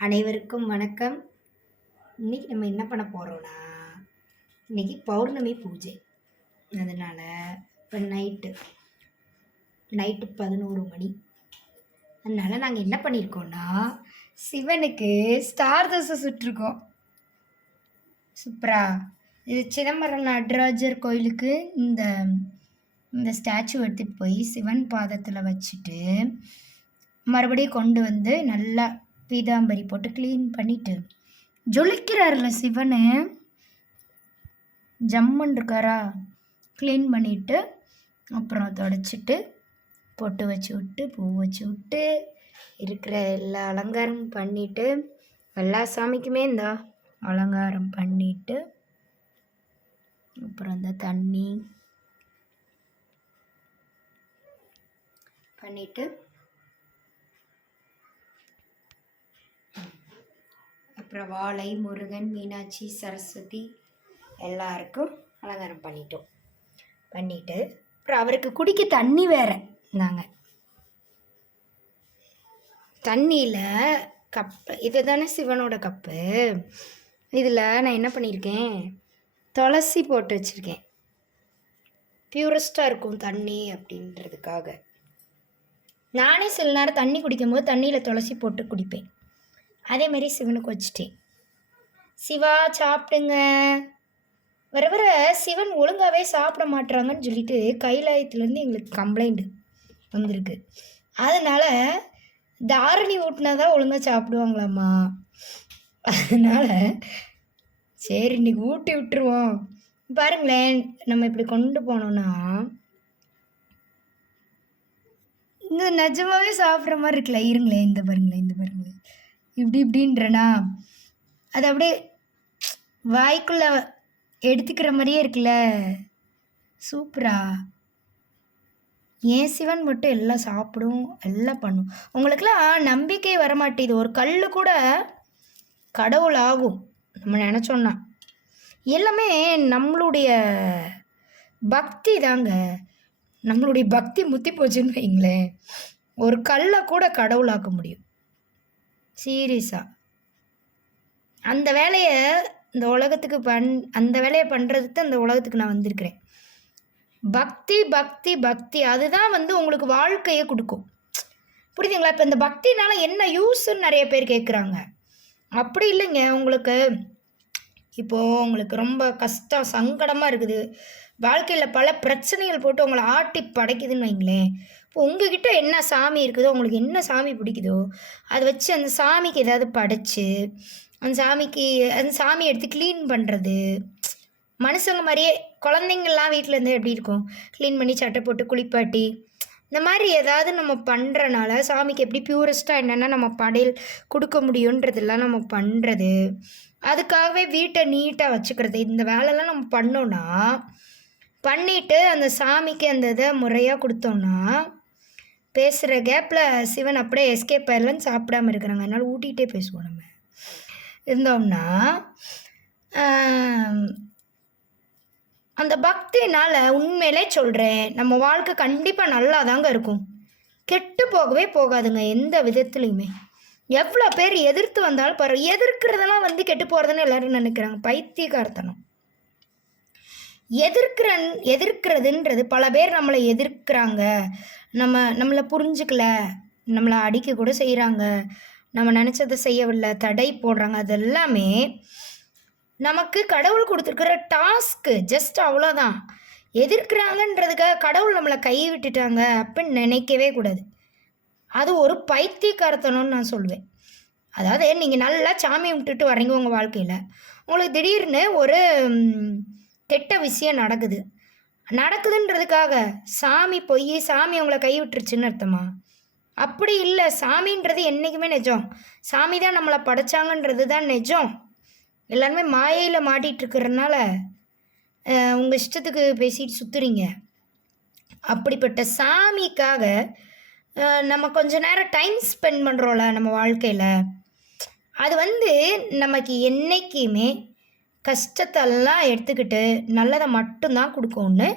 அனைவருக்கும் வணக்கம். இன்றைக்கி நம்ம என்ன பண்ண போகிறோன்னா, இன்றைக்கி பௌர்ணமி பூஜை. அதனால் இப்போ நைட்டு 11 மணி. அதனால் நாங்கள் என்ன பண்ணியிருக்கோன்னா, சிவனுக்கு ஸ்டார் தோசை சுட்டிருக்கோம். சூப்பரா. இது சிதம்பரம் நடராஜர் கோயிலுக்கு இந்த ஸ்டாச்சு எடுத்துகிட்டு போய் சிவன் பாதத்தில் வச்சுட்டு மறுபடியும் கொண்டு வந்து நல்லா பீதாம்பரி போட்டு க்ளீன் பண்ணிவிட்டு ஜொலிக்கிறார்ல சிவனு, ஜம்முன்னு இருக்காரா, க்ளீன் பண்ணிவிட்டு அப்புறம் தொடச்சிட்டு பொட்டு வச்சு விட்டு பூ வச்சு விட்டு இருக்கிற எல்லா அலங்காரமும் பண்ணிவிட்டு எல்லா சாமிக்குமே இந்த அலங்காரம் பண்ணிவிட்டு அப்புறம் இந்த தண்ணி பண்ணிவிட்டு அப்புறம் வாழை, முருகன், மீனாட்சி, சரஸ்வதி எல்லாருக்கும் அலங்காரம் பண்ணிவிட்டு அப்புறம் அவருக்கு குடிக்க தண்ணி வேறு. நாங்கள் தண்ணியில் கப்பு, இது தானே சிவனோட கப்பு, இதில் நான் என்ன பண்ணியிருக்கேன், துளசி போட்டு வச்சுருக்கேன். பியூரஸ்ட்டாக இருக்கும் தண்ணி அப்படின்றதுக்காக. நானே சில நேரம் தண்ணி குடிக்கும்போது தண்ணியில் துளசி போட்டு குடிப்பேன். அதே மாதிரி சிவனுக்கு வச்சுட்டேன். சிவா சாப்பிடுங்க. வர வர சிவன் ஒழுங்காகவே சாப்பிட மாட்டுறாங்கன்னு சொல்லிட்டு கைலாயத்துலேருந்து எங்களுக்கு கம்ப்ளைண்ட் வந்திருக்கு. அதனால் தாரணி ஊட்டினா தான் ஒழுங்காக சாப்பிடுவாங்களாம்மா. அதனால் சரி இன்றைக்கி ஊட்டி விட்டுருவோம். பாருங்களேன், நம்ம இப்படி கொண்டு போனோன்னா இந்த நிஜமாகவே சாப்பிட்ற மாதிரி இருக்குல்ல. இருங்களேன், இந்த பாருங்களேன் இப்படின்றனா அது அப்படியே வாய்க்குள்ளே எடுத்துக்கிற மாதிரியே இருக்குல்ல. சூப்பரா. ஏன் சிவன் மட்டும் எல்லாம் சாப்பிடும், எல்லாம் பண்ணும். உங்களுக்கெல்லாம் நம்பிக்கை வரமாட்டேது. ஒரு கல் கூட கடவுள் ஆகும் நம்ம நினச்சோன்னா. எல்லாமே நம்மளுடைய பக்தி தாங்க. நம்மளுடைய பக்தி முத்தி போச்சுன்னு வைங்களேன், ஒரு கல்லை கூட கடவுளாக்க முடியும். சீரியஸாக அந்த வேலையை இந்த உலகத்துக்கு அந்த வேலையை பண்ணுறதுக்கு அந்த உலகத்துக்கு நான் வந்திருக்கிறேன். பக்தி பக்தி பக்தி அதுதான் உங்களுக்கு வாழ்க்கையை கொடுக்கும். புரியுதுங்களா? இப்போ இந்த பக்தினால என்ன யூஸ்ன்னு நிறைய பேர் கேட்குறாங்க. அப்படி இல்லைங்க. உங்களுக்கு ரொம்ப கஷ்டம் சங்கடமாக இருக்குது, வாழ்க்கையில் பல பிரச்சனைகள் போட்டு உங்களை ஆட்டி படைக்குதுன்னு வைங்களேன். இப்போ உங்ககிட்ட என்ன சாமி இருக்குதோ, உங்களுக்கு என்ன சாமி பிடிக்குதோ அதை வச்சு அந்த சாமிக்கு ஏதாவது படைச்சு அந்த சாமியை எடுத்து க்ளீன் பண்ணுறது. மனுஷங்க மாதிரியே குழந்தைங்கள்லாம் வீட்டிலேருந்து எப்படி இருக்கும், க்ளீன் பண்ணி சட்டை போட்டு குளிப்பாட்டி இந்த மாதிரி ஏதாவது நம்ம பண்ணுறனால சாமிக்கு எப்படி பியூரஸ்ட்டாக என்னென்னா நம்ம படையல் கொடுக்க முடியுன்றதெல்லாம் நம்ம பண்ணுறது. அதுக்காகவே வீட்டை நீட்டாக வச்சுக்கிறது. இந்த வேலைலாம் நம்ம பண்ணோன்னா பண்ணிவிட்டு அந்த சாமிக்கு அந்த இதை முறையாக கொடுத்தோன்னா பேசுகிற கேப்பில் சிவன் அப்படியே எஸ்கேப் ஆயிடலன்னு சாப்பிடாமல் இருக்கிறாங்க. அதனால் ஊட்டிகிட்டே பேசுவோம். நம்ம இருந்தோம்னா அந்த பக்தினால் உண்மையிலே சொல்கிறேன், நம்ம வாழ்க்கை கண்டிப்பாக நல்லா தாங்க இருக்கும். கெட்டு போகவே போகாதுங்க எந்த விதத்துலையுமே. எவ்வளோ பேர் எதிர்த்து வந்தாலும் எதிர்க்கிறதெல்லாம் கெட்டு போகிறதுன்னு எல்லோரும் நினைக்கிறாங்க. பைத்தியக்காரத்தனம். எதிர்க்கிறதுன்றது பல பேர் நம்மளை எதிர்க்கிறாங்க, நம்மளை புரிஞ்சுக்கல, நம்மளை அடிக்க கூட செய்கிறாங்க, நம்ம நினச்சதை செய்யவில்லை, தடை போடுறாங்க. அது எல்லாமே நமக்கு கடவுள் கொடுத்துருக்கிற டாஸ்க்கு. ஜஸ்ட் அவ்வளோதான். எதிர்க்கிறாங்கன்றதுக்காக கடவுள் நம்மளை கை விட்டுட்டாங்க அப்படின்னு நினைக்கவே கூடாது. அது ஒரு பைத்தியக்காரத்தனம்னு நான் சொல்லுவேன். அதாவது நீங்கள் நல்லா சாமி விட்டுட்டு வர்றீங்க உங்கள் வாழ்க்கையில், உங்களுக்கு திடீர்னு ஒரு கெட்ட விஷயம் நடக்குதுன்றதுக்காக சாமி உங்களை கை விட்டுருச்சுன்னு அர்த்தமா? அப்படி இல்லை. சாமின்றது என்றைக்குமே நிஜம். சாமி தான் நம்மளை படைச்சாங்கன்றது தான் நிஜம். எல்லாருமே மாயையில் மாட்டிகிட்ருக்கிறதுனால உங்கள் இஷ்டத்துக்கு பேசிட்டு சுற்றுறீங்க. அப்படிப்பட்ட சாமிக்காக நம்ம கொஞ்ச நேரம் டைம் ஸ்பெண்ட் பண்ணுறோம்ல நம்ம வாழ்க்கையில், அது நமக்கு என்றைக்குமே கஷ்டத்தெல்லாம் எடுத்துக்கிட்டு நல்லதை மட்டும்தான் கொடுக்கும்னு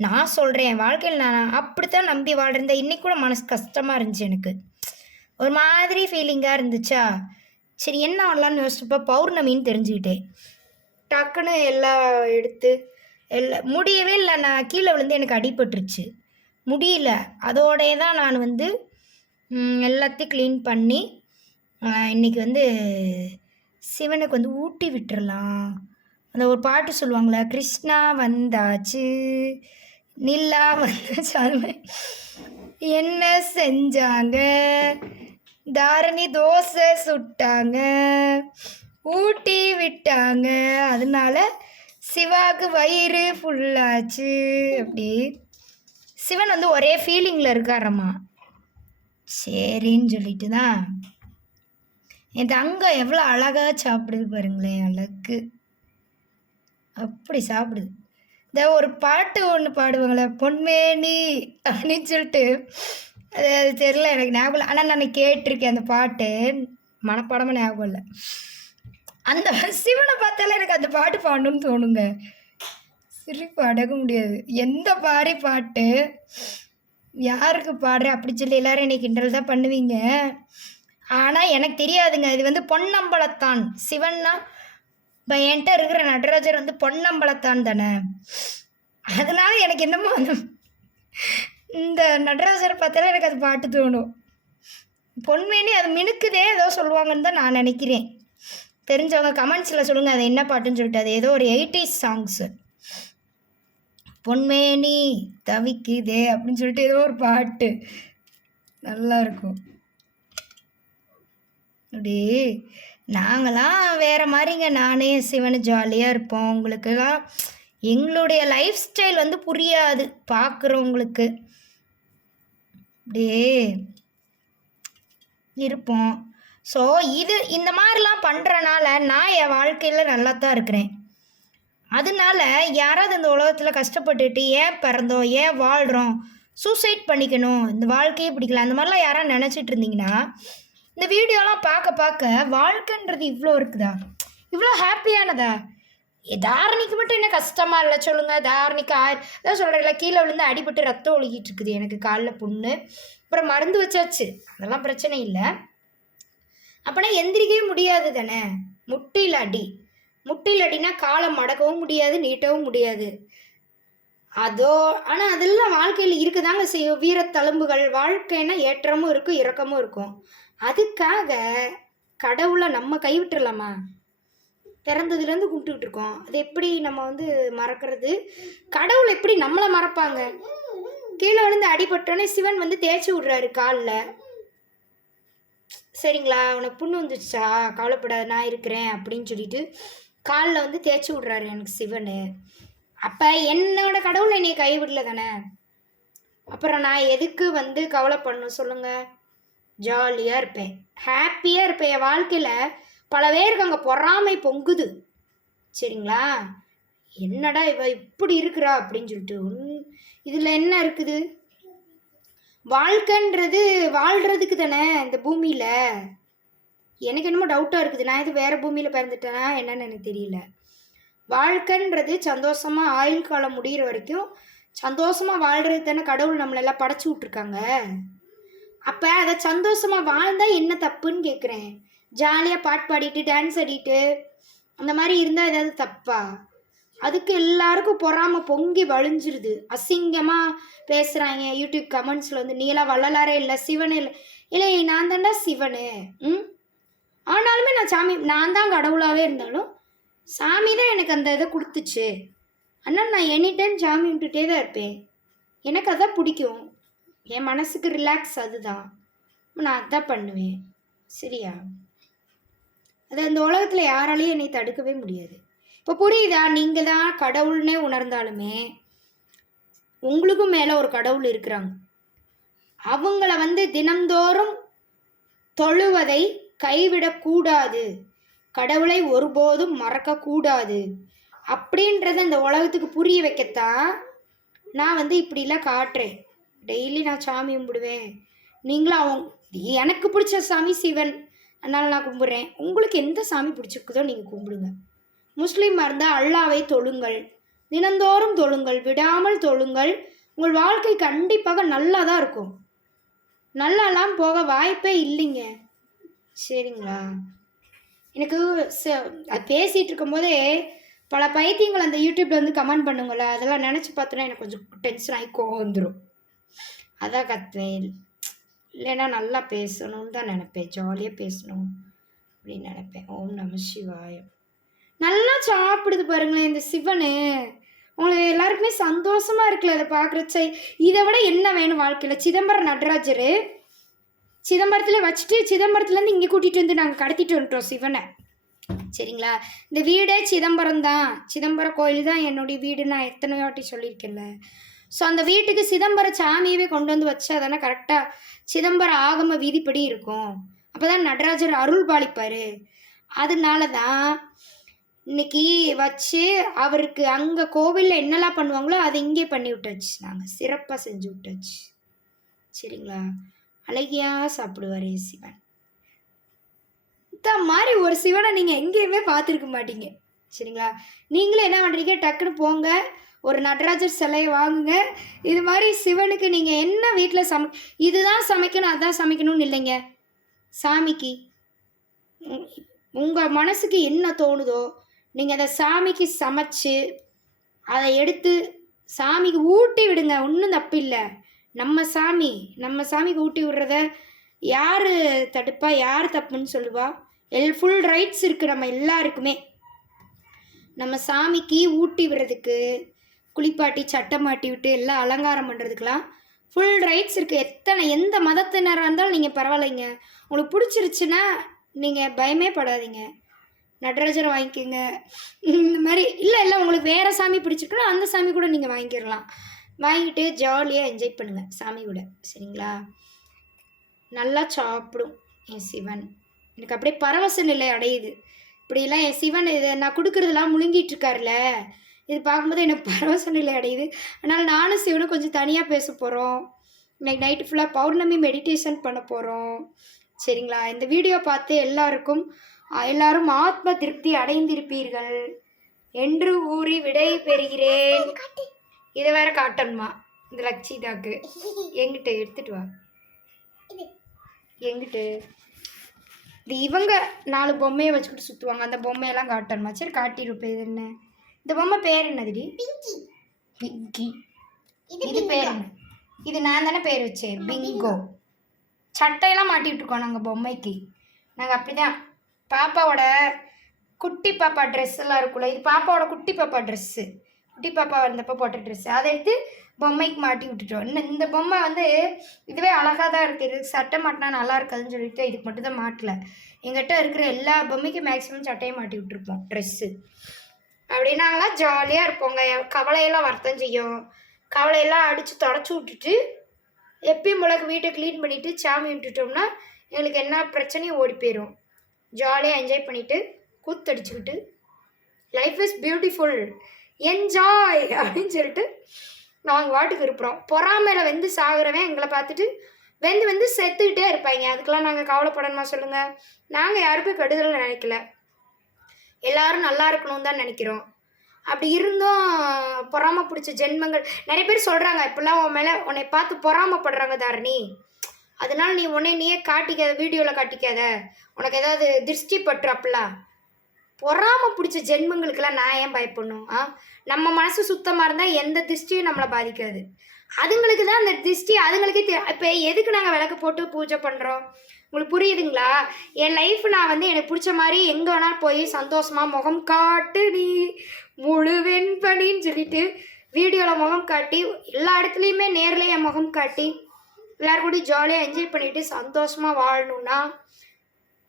நான் சொல்கிறேன். என் வாழ்க்கையில் நான் அப்படித்தான் நம்பி வாழ்கிறேன். இன்றைக்கி கூட மனசு கஷ்டமாக இருந்துச்சு, எனக்கு ஒரு மாதிரி ஃபீலிங்காக இருந்துச்சா, சரி என்ன பண்ணலான்னு யோசிச்சப்போ பௌர்ணமின்னு தெரிஞ்சுக்கிட்டேன். டக்குன்னு எல்லாம் எடுத்து முடியவே இல்லை. நான் கீழே விழுந்து எனக்கு அடிபட்டுருச்சு. முடியல. அதோடயே தான் நான் வந்து எல்லாத்தையும் க்ளீன் பண்ணி இன்றைக்கி வந்து சிவனுக்கு வந்து ஊட்டி விட்டுறலாம். அந்த ஒரு பாட்டு சொல்லுவாங்களே, கிருஷ்ணா வந்தாச்சு நிலா வந்தாச்சு, அது மாதிரி என்ன செஞ்சாங்க, தாரணி தோசை சுட்டாங்க, ஊட்டி விட்டாங்க, அதனால சிவாவுக்கு வயிறு ஃபுல்லாச்சு. அப்படி சிவன் வந்து ஒரே ஃபீலிங்கில் இருக்காரம்மா. சரின்னு சொல்லிட்டு தான் என் தங்கம் எவ்வளோ அழகாக சாப்பிடுது பாருங்களேன், அழகு அப்படி சாப்பிடுது. இந்த ஒரு பாட்டு ஒன்று பாடுவாங்களே, பொன்மேனி அப்படின்னு சொல்லிட்டு, அது தெரில எனக்கு ஞாபகம் இல்லை. ஆனால் நான் கேட்டிருக்கேன் அந்த பாட்டு, மனப்பாடமாக ஞாபகம் இல்லை. அந்த சிவனை பார்த்தாலே எனக்கு அந்த பாட்டு பாடணும்னு தோணுங்க. சிரிப்பு அடக்க முடியாது. எந்த பாரி பாட்டு யாருக்கு பாடுற அப்படி சொல்லி எல்லோரும் என்னை கிண்டல் தான் பண்ணுவீங்க. ஆனால் எனக்கு தெரியாதுங்க. இது வந்து பொன்னம்பலத்தான். சிவன்னா இப்போ என்கிட்ட இருக்கிற நடராஜர் வந்து பொன்னம்பலத்தான் தானே. அதனால எனக்கு என்னமோ இந்த நடராஜரை பார்த்தாலே எனக்கு அது பாட்டு தோணும். பொன்மேனி அது மினுக்குதே ஏதோ சொல்லுவாங்கன்னு தான் நான் நினைக்கிறேன். தெரிஞ்சவங்க கமெண்ட்ஸில் சொல்லுங்கள் அது என்ன பாட்டுன்னு சொல்லிட்டு. அது ஏதோ ஒரு 80s சாங்ஸு. பொன்மேனி தவிக்குதே அப்படின்னு சொல்லிட்டு ஏதோ ஒரு பாட்டு நல்லாயிருக்கும். அப்படி நாங்களாம் வேறு மாதிரிங்க. நானே சிவனு ஜாலியாக இருப்போம். உங்களுக்கெல்லாம் எங்களுடைய லைஃப் ஸ்டைல் வந்து புரியாது பார்க்குறவங்களுக்கு. அப்படியே இருப்போம். ஸோ இந்த மாதிரிலாம் பண்ணுறனால நான் என் வாழ்க்கையில் நல்லா தான் இருக்கிறேன். அதனால யாராவது இந்த உலகத்தில் கஷ்டப்பட்டுட்டு ஏன் பிறந்தோம், ஏன் வாழ்கிறோம், சூசைட் பண்ணிக்கணும், இந்த வாழ்க்கையே பிடிக்கல, அந்த மாதிரிலாம் யாராவது நினச்சிட்டு இருந்தீங்கன்னா இந்த வீடியோலாம் பார்க்க வாழ்க்கைன்றது இவ்வளோ இருக்குதா, இவ்வளோ ஹாப்பியானதா? தாரணிக்கு மட்டும் என்ன கஷ்டமாக இல்லை சொல்லுங்கள். தாரணிக்கு அதான் சொல்கிறீங்களா, கீழே விழுந்து அடிபட்டு ரத்தம் ஒழுகிட்டு இருக்குது, எனக்கு காலில் புண்ணு, அப்புறம் மருந்து வச்சாச்சு, அதெல்லாம் பிரச்சனை இல்லை. அப்போனா எந்திரிக்கவே முடியாது தானே. முட்டியில் அடினா காலை மடக்கவும் முடியாது, நீட்டவும் முடியாது. ஆனால் அதெல்லாம் வாழ்க்கையில் இருக்குதாங்க செய்யும். வீரத்தழும்புகள். வாழ்க்கைன்னா ஏற்றமும் இருக்கும் இறக்கமும் இருக்கும். அதுக்காக கடவுளை நம்ம கைவிட்டுறலாமா? பிறந்ததுலேருந்து கும்பிட்டுக்கிட்டு இருக்கோம். அது எப்படி நம்ம வந்து மறக்கிறது? கடவுள் எப்படி நம்மளை மறப்பாங்க? கீழே விழுந்து அடிபட்டோன்னே சிவன் வந்து தேய்ச்சி விட்றாரு காலில். சரிங்களா, உனக்கு புண்ணு வந்துச்சா, கவலைப்படாத நான் இருக்கிறேன் அப்படின்னு சொல்லிட்டு காலில் வந்து தேய்ச்சி விட்றாரு எனக்கு சிவன். அப்போ என்னோட கடவுள் என்னை கைவிடல தானே. அப்புறம் நான் எதுக்கு வந்து கவலை பண்ணணும் சொல்லுங்கள்? ஜாலியாக இருப்பேன், ஹாப்பியாக இருப்பேன். என் வாழ்க்கையில் பல பேருக்கு அங்கே பொறாமை பொங்குது. சரிங்களா, என்னடா இவ இப்படி இருக்கிறா அப்படின்னு சொல்லிட்டு. இதில் என்ன இருக்குது? வாழ்க்கைன்றது வாழ்கிறதுக்கு தானே இந்த பூமியில். எனக்கு என்னமோ டவுட்டாக இருக்குது. நான் இது வேறு பூமியில் பிறந்துட்டேனா என்னன்னு எனக்கு தெரியல. வாழ்க்கைன்றது சந்தோஷமாக ஆயுள் காலம் முடிகிற வரைக்கும் சந்தோஷமாக வாழ்கிறது தானே கடவுள் நம்மளெல்லாம் படைச்சி விட்ருக்காங்க. அப்போ அதை சந்தோஷமாக வாழ்ந்தால் என்ன தப்புன்னு கேட்குறேன். ஜாலியாக பாட்டு பாடிட்டு டான்ஸ் ஆடிட்டு அந்த மாதிரி இருந்தால் ஏதாவது தப்பா? அதுக்கு எல்லாருக்கும் பொறாமல் பொங்கி வழிஞ்சிருது. அசிங்கமாக பேசுகிறாங்க யூடியூப் கமெண்ட்ஸில் வந்து, நீலாம் வள்ளலாரே இல்லை, சிவனே இல்லை. இல்லை, நான் தான்டா சிவனு. ஆனாலுமே நான் தான் கடவுளாகவே இருந்தாலும் சாமி தான் எனக்கு அந்த இதை கொடுத்துச்சு. ஆனால் நான் எனி டைம் சாமி விட்டுட்டே தான் இருப்பேன். எனக்கு அதான் பிடிக்கும். என் மனசுக்கு ரிலாக்ஸ் அதுதான். நான் அதான் பண்ணுவேன். சரியா? அது அந்த உலகத்தில் யாராலையும் என்னை தடுக்கவே முடியாது. இப்போ புரியுதா? நீங்கள் தான் கடவுள்னே உணர்ந்தாலுமே உங்களுக்கும் மேலே ஒரு கடவுள் இருக்கிறாங்க. அவங்கள வந்து தினந்தோறும் தொழுவதை கைவிடக்கூடாது. கடவுளை ஒருபோதும் மறக்கக்கூடாது அப்படின்றத இந்த உலகத்துக்கு புரிய வைக்கத்தான் நான் வந்து இப்படிலாம் காட்டுறேன். டெய்லி நான் சாமி கும்பிடுவேன். நீங்களும் எனக்கு பிடிச்ச சாமி சிவன், அதனால் நான் கும்பிட்றேன். உங்களுக்கு எந்த சாமி பிடிச்சிருக்குதோ நீங்கள் கும்பிடுங்க. முஸ்லீமாக இருந்தால் அல்லாவை தொழுங்கள், தினந்தோறும் தொழுங்கள், விடாமல் தொழுங்கள். உங்கள் வாழ்க்கை கண்டிப்பாக நல்லா தான் இருக்கும். நல்லாலாம் போக வாய்ப்பே இல்லைங்க. சரிங்களா? எனக்கு அது பேசிகிட்டு இருக்கும்போதே பல பைத்தியங்கள் அந்த யூடியூப்பில் வந்து கமெண்ட் பண்ணுங்கள, அதெல்லாம் நினச்சி பார்த்தோன்னா எனக்கு கொஞ்சம் டென்ஷன் ஆகி கோவம் வந்துடும். அதான் கத்துவேன். இல்லைன்னா நல்லா பேசணும்னு தான் நினப்பேன், ஜாலியாக பேசணும் அப்படின்னு நினப்பேன். ஓம் நம சிவாயம். நல்லா சாப்பிடுது பாருங்களேன் இந்த சிவனு. உங்களுக்கு எல்லாருக்குமே சந்தோஷமா இருக்குல்ல அதை பார்க்குறச்ச. இதை விட என்ன வேணும் வாழ்க்கையில்? சிதம்பரம் நடராஜர் சிதம்பரத்தில் வச்சுட்டு சிதம்பரத்துலேருந்து இங்கே கூட்டிகிட்டு வந்து நாங்கள் கடத்திட்டு வந்துட்டோம் சிவனை. சரிங்களா? இந்த வீடே சிதம்பரம் தான், சிதம்பரம் கோயில் தான் என்னுடைய வீடு. நான் எத்தனை வாட்டி சொல்லியிருக்கேன்ல. ஸோ அந்த வீட்டுக்கு சிதம்பரம் சாமியவே கொண்டு வந்து வச்சா தானே கரெக்டாக சிதம்பரம் ஆகம விதிப்படி இருக்கும். அப்போ தான் நடராஜர் அருள் பாலிப்பார். அதனால தான் இன்னைக்கு வச்சு அவருக்கு அங்கே கோவிலில் என்னெல்லாம் பண்ணுவாங்களோ அதை இங்கே பண்ணி விட்டாச்சு. நாங்கள் சிறப்பாக செஞ்சு விட்டாச்சு. சரிங்களா? அழகியாக சாப்பிடுவார் சிவன். இந்த மாதிரி ஒரு சிவனை நீங்கள் எங்கேயுமே பார்த்துருக்க மாட்டீங்க. சரிங்களா? நீங்களும் என்ன பண்ணுறீங்க, டக்குன்னு போங்க ஒரு நடராஜர் சிலையை வாங்குங்க. இது மாதிரி சிவனுக்கு நீங்கள் என்ன வீட்டில் இதுதான் சமைக்கணும் அதுதான் சமைக்கணும்னு இல்லைங்க. சாமிக்கு உங்கள் மனசுக்கு என்ன தோணுதோ நீங்கள் அதை சாமிக்கு சமைச்சு அதை எடுத்து சாமிக்கு ஊட்டி விடுங்க. ஒன்றும் தப்பு இல்லை. நம்ம சாமிக்கு ஊட்டி விடுறத யார் தடுப்பா, யார் தப்புன்னு சொல்லுவா? ஃபுல் ரைட்ஸ் இருக்குது நம்ம எல்லாருக்குமே. நம்ம சாமிக்கு ஊட்டி விடுறதுக்கு, குளிப்பாட்டி சட்டை மாட்டி விட்டு எல்லாம் அலங்காரம் பண்ணுறதுக்கெலாம் ஃபுல் ரைட்ஸ் இருக்குது. எந்த மதத்தினராக இருந்தாலும் நீங்கள் பரவாயில்லைங்க. உங்களுக்கு பிடிச்சிருச்சுன்னா நீங்கள் பயமே படாதீங்க, நடராஜரை வாங்கிக்கோங்க. இந்த மாதிரி இல்லை உங்களுக்கு வேறு சாமி பிடிச்சிருக்குன்னா அந்த சாமி கூட நீங்கள் வாங்கிடலாம். வாங்கிட்டு ஜாலியாக என்ஜாய் பண்ணுங்கள் சாமி கூட. சரிங்களா? நல்லா சாப்பிடும் என் சிவன். எனக்கு அப்படியே பரவச நிலை அடையுது. இப்படிலாம் என் சிவன் இதை நான் கொடுக்குறதெல்லாம் முழுங்கிட்டு இருக்காருல்ல, இது பார்க்கும்போது எனக்கு பரவச நிலை அடையுது. அதனால் நானும் சிவனும் கொஞ்சம் தனியாக பேச போகிறோம். இன்னைக்கு நைட்டு ஃபுல்லாக பௌர்ணமி மெடிடேஷன் பண்ண போகிறோம். சரிங்களா? இந்த வீடியோ பார்த்து எல்லாரும் ஆத்ம திருப்தி அடைந்திருப்பீர்கள் என்று கூறி விடை பெறுகிறேன். இதை வேற காட்டணுமா இந்த லட்சிதாக்கு? எங்கிட்ட எடுத்துட்டு வா. எங்கிட்ட இது இவங்க 4 பொம்மையை வச்சுக்கிட்டு சுற்றுவாங்க. அந்த பொம்மையெல்லாம் காட்டணுமா? சரி காட்டிருப்பேன். இது என்ன? இந்த பொம்மை பேர் என்னதுடி? பிங்கி. இது பேர் என்ன? இது நான் தானே பேர் வச்சேன், பிங்கோ. சட்டையெல்லாம் மாட்டி விட்டுருக்கோம் நாங்கள் பொம்மைக்கு. நாங்கள் அப்படி தான். பாப்பாவோட குட்டி பாப்பா ட்ரெஸ்ஸெல்லாம் இருக்குல்ல, இது பாப்பாவோட குட்டி பாப்பா ட்ரெஸ்ஸு. குட்டி பாப்பா இருந்தப்போ போட்ட ட்ரெஸ்ஸு அதை எடுத்து பொம்மைக்கு மாட்டி விட்டுட்டோம். இந்த பொம்மை வந்து இதுவே அழகாக தான் இருக்குது. இது சட்டை மாட்டினா நல்லா இருக்காதுன்னு சொல்லிட்டு இதுக்கு மட்டும் தான் மாட்டலை. எங்கிட்ட இருக்கிற எல்லா பொம்மைக்கும் மேக்ஸிமம் சட்டையை மாட்டி விட்டுருப்போம், ட்ரெஸ்ஸு. அப்படின்னாங்களாம் ஜாலியாக இருப்போங்க. கவலையெல்லாம் வருத்தம் செய்யும். கவலையெல்லாம் அடித்து தொடச்சி விட்டுட்டு எப்பயும் போல வீட்டை க்ளீன் பண்ணிவிட்டு சாமி விட்டுட்டோம்னா எங்களுக்கு என்ன பிரச்சனையும் ஓடி போயிடும். ஜாலியாக என்ஜாய் பண்ணிவிட்டு கூத்தடிச்சுக்கிட்டு லைஃப் இஸ் பியூட்டிஃபுல், என்ஜாய் அப்படின்னு சொல்லிட்டு நாங்கள் வாட்டுக்கு இருப்போம். பொறாமையில் வெந்து சாகுறவன் எங்களை பார்த்துட்டு வெந்து செத்துக்கிட்டே இருப்பாங்க. அதுக்கெல்லாம் நாங்கள் கவலைப்படணுமா சொல்லுங்கள்? நாங்கள் யாருக்கும் கெடுதல் நினைக்கல, எல்லாரும் நல்லா இருக்கணும்னு தான் நினைக்கிறோம். அப்படி இருந்தும் பொறாமை பிடிச்ச ஜென்மங்கள் நிறைய பேர் சொல்கிறாங்க. இப்போல்லாம் உன்னை பார்த்து பொறாமப்படுறாங்க தாரணி, அதனால நீ நீயே காட்டிக்காத, வீடியோவில் காட்டிக்காத, உனக்கு ஏதாவது திருஷ்டி பற்று. அப்படிலாம் பொறாமை பிடிச்ச ஜென்மங்களுக்கெல்லாம் நான் ஏன் பயப்படணும்? நம்ம மனசு சுத்தமாக இருந்தால் எந்த திருஷ்டியும் நம்மளை பாதிக்காது. அதுங்களுக்கு தான் அந்த திருஷ்டி, அதுங்களுக்கே இப்போ எதுக்கு நாங்கள் விளக்கு போட்டு பூஜை பண்ணுறோம்? உங்களுக்கு புரியுதுங்களா? என் லைஃப் நான் எனக்கு பிடிச்ச மாதிரி எங்கே வேணாலும் போய் சந்தோஷமாக முகம் காட்டு நீ முழு வெண்பனின்னு சொல்லிட்டு வீடியோவில் முகம் காட்டி எல்லா இடத்துலையுமே நேரில் என் முகம் காட்டி எல்லோரும் கூட ஜாலியாக என்ஜாய் பண்ணிவிட்டு சந்தோஷமாக வாழணுன்னா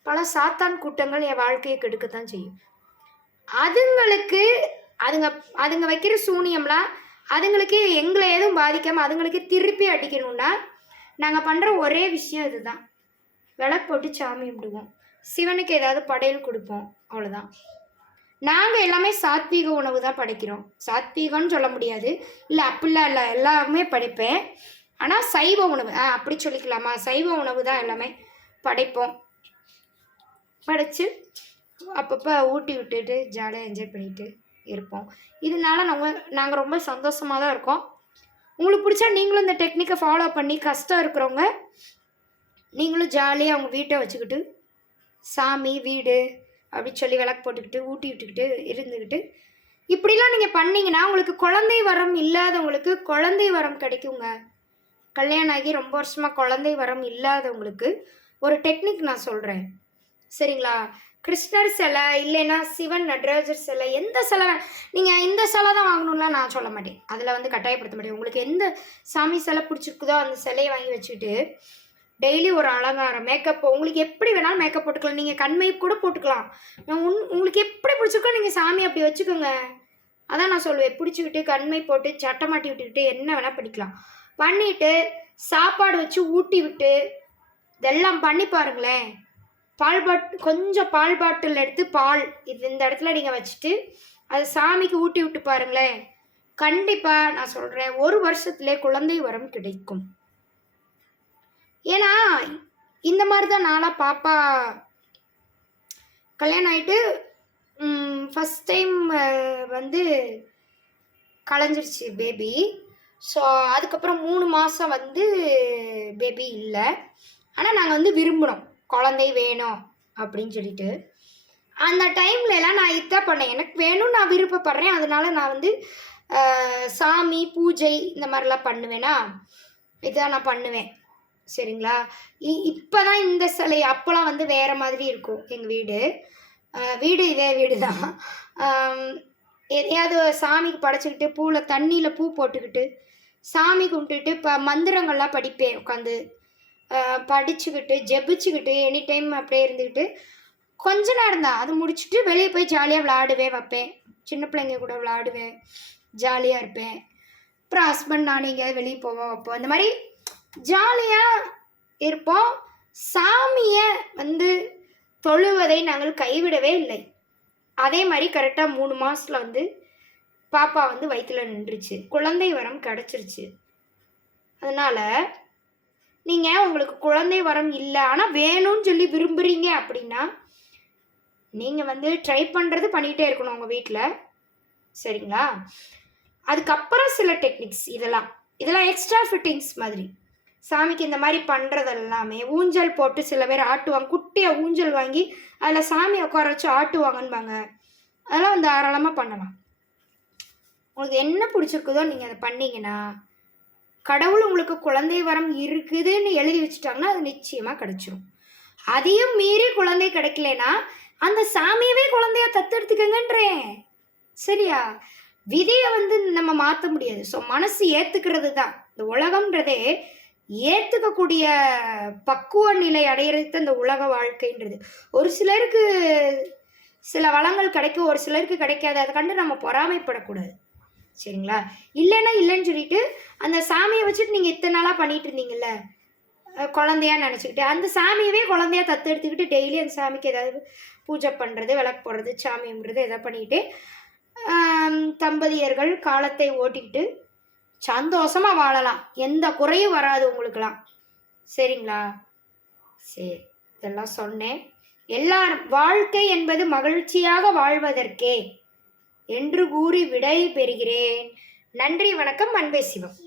பல சாத்தான் கூட்டங்கள் என் வாழ்க்கையை கெடுக்கத்தான் செய்யும். அதுங்க வைக்கிற சூனியம்லாம் அதுங்களுக்கு எங்களை எதுவும் பாதிக்காமல் அதுங்களுக்கு திருப்பி அடிக்கணும்னா நாங்கள் பண்ணுற ஒரே விஷயம் இதுதான். விளக்கு போட்டு சாமி கும்பிடுவோம், சிவனுக்கு ஏதாவது படையல் கொடுப்போம், அவ்வளோதான். நாங்கள் எல்லாமே சாத்வீக உணவு தான் படைக்கிறோம். சாத்வீகம்னு சொல்ல முடியாது, இல்லை அப்படிலாம் இல்லை, எல்லாமே படைப்பேன். ஆனால் சைவ உணவு அப்படி சொல்லிக்கலாமா, சைவ உணவு தான் எல்லாமே படைப்போம். படைச்சு அப்பப்போ ஊட்டி விட்டுட்டு ஜாலியாக என்ஜாய் பண்ணிட்டு இருப்போம். இதனால நாங்கள் ரொம்ப சந்தோஷமாக தான் இருக்கோம். உங்களுக்கு பிடிச்சா நீங்களும் இந்த டெக்னிக்கை ஃபாலோ பண்ணி கஷ்டம் இருக்கிறவங்க நீங்களும் ஜாலியாக அவங்க வீட்டை வச்சுக்கிட்டு சாமி வீடு அப்படி சொல்லி விளக்கு போட்டுக்கிட்டு ஊட்டி விட்டுக்கிட்டு இருந்துக்கிட்டு இப்படிலாம் நீங்கள் பண்ணீங்கன்னா உங்களுக்கு குழந்தை வரம் இல்லாதவங்களுக்கு குழந்தை வரம் கிடைக்குங்க. கல்யாணம் ஆகி ரொம்ப வருஷமாக குழந்தை வரம் இல்லாதவங்களுக்கு ஒரு டெக்னிக் நான் சொல்கிறேன், சரிங்களா? கிருஷ்ணர் சிலை இல்லைன்னா சிவன் நடராஜர் சிலை, எந்த சிலை நீங்கள் இந்த சிலை தான் வாங்கணும்லாம் நான் சொல்ல மாட்டேன், அதில் வந்து கட்டாயப்படுத்த மாட்டேன். உங்களுக்கு எந்த சாமி சிலை பிடிச்சிருக்குதோ அந்த சிலையை வாங்கி வச்சுக்கிட்டு டெய்லி ஒரு அலங்காரம் மேக்கப் உங்களுக்கு எப்படி வேணாலும் மேக்கப் போட்டுக்கலாம். நீங்கள் கண்மை கூட போட்டுக்கலாம். உங்களுக்கு எப்படி பிடிச்சிருக்கோ நீங்கள் சாமி அப்படி வச்சுக்கோங்க. அதான் நான் சொல்லுவேன், பிடிச்சிக்கிட்டு கண்மை போட்டு சட்டை மாட்டி விட்டுக்கிட்டு என்ன வேணால் பண்ணிக்கலாம். பண்ணிவிட்டு சாப்பாடு வச்சு ஊட்டி விட்டு இதெல்லாம் பண்ணி பாருங்களேன். கொஞ்சம் பால் பாட்டில் எடுத்து பால் இந்த இடத்துல நீங்கள் வச்சுட்டு அது சாமிக்கு ஊட்டி விட்டு பாருங்களேன். கண்டிப்பாக நான் சொல்கிறேன், 1 வருஷத்துலேயே குழந்தை வரம் கிடைக்கும். ஏன்னா இந்த மாதிரி தான் நாளாக பாப்பா கல்யாணம் ஆகிட்டு ஃபஸ்ட் டைம் வந்து கலைஞ்சிருச்சு பேபி. ஸோ அதுக்கப்புறம் 3 மாதம் வந்து பேபி இல்லை. ஆனால் நாங்கள் வந்து விரும்பினோம் குழந்தை வேணும் அப்படின்னு சொல்லிட்டு. அந்த டைம்லலாம் நான் இதான் பண்ணேன், எனக்கு வேணும்னு நான் விருப்பப்படுறேன், அதனால நான் வந்து சாமி பூஜை இந்த மாதிரிலாம் பண்ணுவேனா, இதான் நான் பண்ணுவேன், சரிங்களா? இப்போ தான் இந்த சிலை, அப்போலாம் வந்து வேறு மாதிரி இருக்கும் எங்கள் வீடு இதே வீடு தான். எதையாவது சாமிக்கு படைச்சிக்கிட்டு பூவில் தண்ணியில் பூ போட்டுக்கிட்டு சாமி கும்பிட்டுட்டு மந்திரங்கள்லாம் படிப்பேன் உட்காந்து படிச்சுக்கிட்டு ஜெபிச்சுக்கிட்டு எனி டைம் அப்படியே இருந்துக்கிட்டு கொஞ்ச நேரம் தான், அது முடிச்சுட்டு வெளியே போய் ஜாலியாக விளாடுவேன் வைப்பேன். சின்ன பிள்ளைங்க கூட விளாடுவேன், ஜாலியாக இருப்பேன். அப்புறம் ஹஸ்பண்ட் நான் எங்கேயாவது வெளியே போவோம் வைப்போம், இந்த மாதிரி ஜாலியாக இருப்போம். சாமியை வந்து தொழுவதை நாங்கள் கைவிடவே இல்லை. அதே மாதிரி கரெக்டாக 3 மாதத்தில் வந்து பாப்பா வந்து வயிற்றில் நின்றுச்சு, குழந்தை வரம் கிடச்சிருச்சு. அதனால் நீங்கள் உங்களுக்கு குழந்தை வரம் இல்லை ஆனால் வேணும்னு சொல்லி விரும்புகிறீங்க அப்படின்னா நீங்கள் வந்து ட்ரை பண்ணுறது பண்ணிகிட்டே இருக்கணும் உங்கள் வீட்டில், சரிங்களா? அதுக்கப்புறம் சில டெக்னிக்ஸ் இதெல்லாம் எக்ஸ்ட்ரா ஃபிட்டிங்ஸ் மாதிரி. சாமிக்கு இந்த மாதிரி பண்ணுறது எல்லாமே ஊஞ்சல் போட்டு சில பேர் ஆட்டுவாங்க, குட்டியாக ஊஞ்சல் வாங்கி அதில் சாமி உட்கார வச்சு ஆட்டுவாங்கன்பாங்க. அதெல்லாம் வந்து தாராளமாக பண்ணலாம். உங்களுக்கு என்ன பிடிச்சிருக்குதோ நீங்கள் அதை பண்ணிங்கன்னா கடவுள் உங்களுக்கு குழந்தை வரம் இருக்குதுன்னு எழுதி வச்சுட்டாங்கன்னா அது நிச்சயமாக கிடைச்சிரும். அதையும் மீறி குழந்தை கிடைக்கலனா அந்த சாமியவே குழந்தைய தத்தெடுத்துக்கங்கன்றேன், சரியா? விதியை வந்து நம்ம மாற்ற முடியாது. ஸோ மனசு ஏற்றுக்கிறது தான் இந்த உலகம்ன்றதே, ஏற்றுக்கக்கூடிய பக்குவ நிலை அடையிறது இந்த உலக வாழ்க்கைன்றது. ஒரு சிலருக்கு சில வளங்கள் கிடைக்கும், ஒரு சிலருக்கு கிடைக்காது. அதை கண்டு நம்ம பொறாமைப்படக்கூடாது, சரிங்களா? இல்லைன்னா இல்லைன்னு சொல்லிட்டு அந்த சாமியை வச்சுட்டு நீங்கள் இத்தனை நாளாக பண்ணிட்டு இருந்தீங்கல்ல குழந்தையா நினச்சிக்கிட்டு அந்த சாமியவே குழந்தையா தத்தெடுத்துக்கிட்டு டெய்லி அந்த சாமிக்கு ஏதாவது பூஜை பண்ணுறது, விளக்கு போடுறது, சாமி கும்பிட்றது எதாவது பண்ணிக்கிட்டு தம்பதியர்கள் காலத்தை ஓட்டிக்கிட்டு சந்தோஷமாக வாழலாம், எந்த குறையும் வராது உங்களுக்கெல்லாம், சரிங்களா? சரி, இதெல்லாம் சொன்னேன். எல்லாரும் வாழ்க்கை என்பது மகிழ்ச்சியாக வாழ்வதற்கே என்று கூறி விடை பெறுகிறேன். நன்றி, வணக்கம். அன்பே சிவம்.